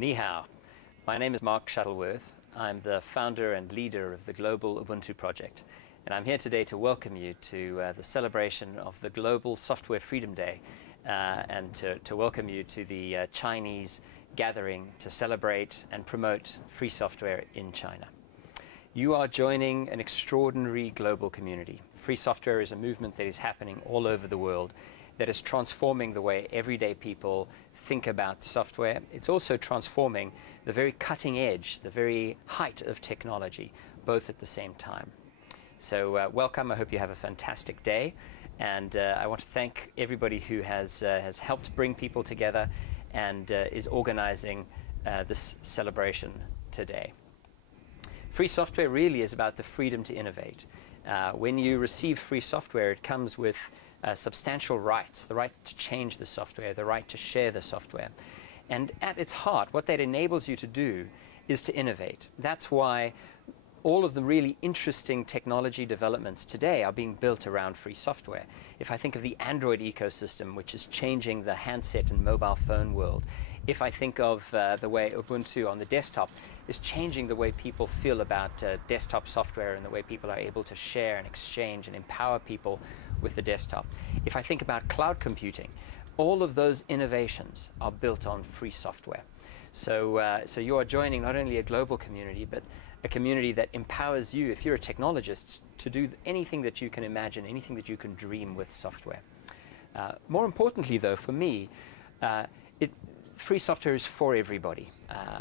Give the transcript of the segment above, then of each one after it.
Ni hao. My name is Mark Shuttleworth. I'm the founder and leader of the Global Ubuntu project. And I'm here today to welcome you to the celebration of the Global Software Freedom Day and to welcome you to the Chinese gathering to celebrate and promote free software in China. You are joining an extraordinary global community. Free software is a movement that is happening all over the world that is transforming the way everyday people think about software. It's also transforming the very cutting edge, the very height of technology, both at the same time. So welcome. I hope you have a fantastic day. And I want to thank everybody who has helped bring people together and is organizing this celebration today. Free software really is about the freedom to innovate. When you receive free software, it comes with substantial rights, the right to change the software, the right to share the software. And at its heart, what that enables you to do is to innovate. That's why all of the really interesting technology developments today are being built around free software. If I think of the Android ecosystem, which is changing the handset and mobile phone world, if I think of the way Ubuntu on the desktop is changing the way people feel about desktop software and the way people are able to share and exchange and empower people with the desktop. If I think about cloud computing, all of those innovations are built on free software. So you are joining not only a global community, but a community that empowers you, if you're a technologist, to do anything that you can imagine, anything that you can dream with software. More importantly, though, for me, free software is for everybody.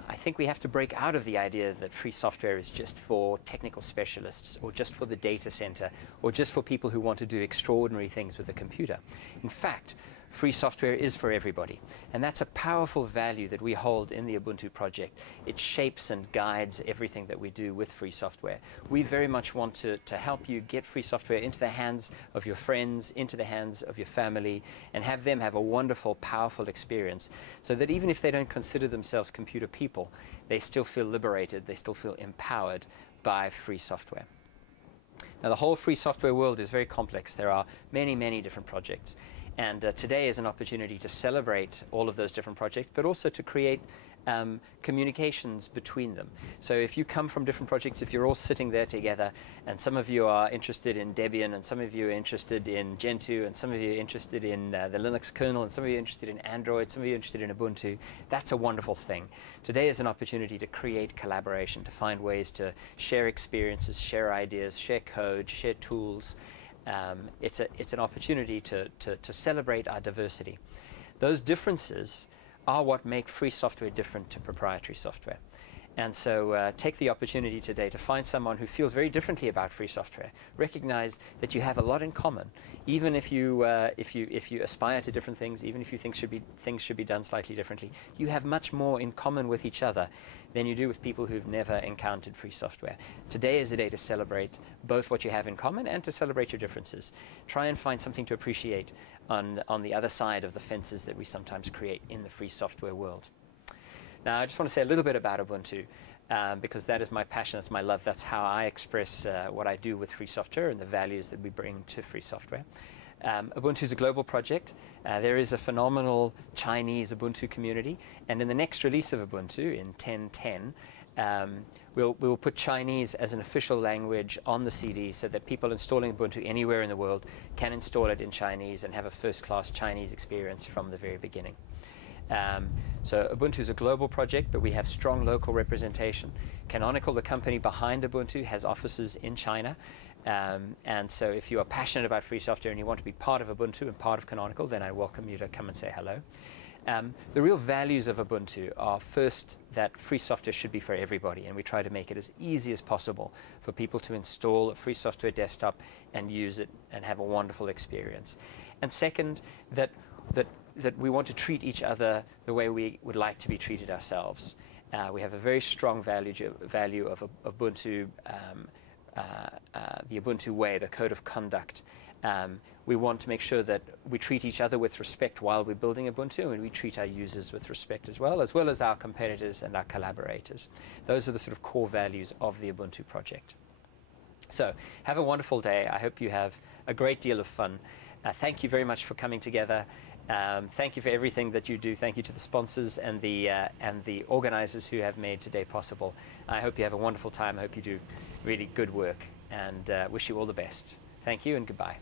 I think we have to break out of the idea that free software is just for technical specialists or just for the data center or just for people who want to do extraordinary things with a computer. In fact, free software is for everybody. And that's a powerful value that we hold in the Ubuntu project. It shapes and guides everything that we do with free software. We very much want to help you get free software into the hands of your friends, into the hands of your family, and have them have a wonderful, powerful experience so that even if they don't consider themselves computer people, they still feel liberated, they still feel empowered by free software. Now, the whole free software world is very complex. There are many, many different projects. And today is an opportunity to celebrate all of those different projects, but also to create communications between them. So if you come from different projects, if you're all sitting there together, and some of you are interested in Debian, and some of you are interested in Gentoo, and some of you are interested in the Linux kernel, and some of you are interested in Android, some of you are interested in Ubuntu, that's a wonderful thing. Today is an opportunity to create collaboration, to find ways to share experiences, share ideas, share code, share tools. It's an opportunity to celebrate our diversity. Those differences are what make free software different to proprietary software. And so take the opportunity today to find someone who feels very differently about free software. Recognize that you have a lot in common. Even if you aspire to different things, even if you think things should be done slightly differently, you have much more in common with each other than you do with people who've never encountered free software. Today is a day to celebrate both what you have in common and to celebrate your differences. Try and find something to appreciate on the other side of the fences that we sometimes create in the free software world. Now, I just want to say a little bit about Ubuntu because that is my passion, that's my love, that's how I express what I do with free software and the values that we bring to free software. Ubuntu is a global project. There is a phenomenal Chinese Ubuntu community, and in the next release of Ubuntu in 10.10, we'll put Chinese as an official language on the CD so that people installing Ubuntu anywhere in the world can install it in Chinese and have a first-class Chinese experience from the very beginning. So Ubuntu is a global project, but we have strong local representation. Canonical, the company behind Ubuntu, has offices in China. And so if you are passionate about free software and you want to be part of Ubuntu and part of Canonical, then I welcome you to come and say hello. The real values of Ubuntu are, first, that free software should be for everybody, and we try to make it as easy as possible for people to install a free software desktop and use it and have a wonderful experience. And second, that we want to treat each other the way we would like to be treated ourselves. We have a very strong value of Ubuntu, the Ubuntu way, the code of conduct. We want to make sure that we treat each other with respect while we're building Ubuntu, and we treat our users with respect as well as our competitors and our collaborators. Those are the sort of core values of the Ubuntu project. So have a wonderful day. I hope you have a great deal of fun. Thank you very much for coming together, Thank you for everything that you do. Thank you to the sponsors and the organizers who have made today possible. I hope you have a wonderful time. I hope you do really good work, and wish you all the best. Thank you and goodbye.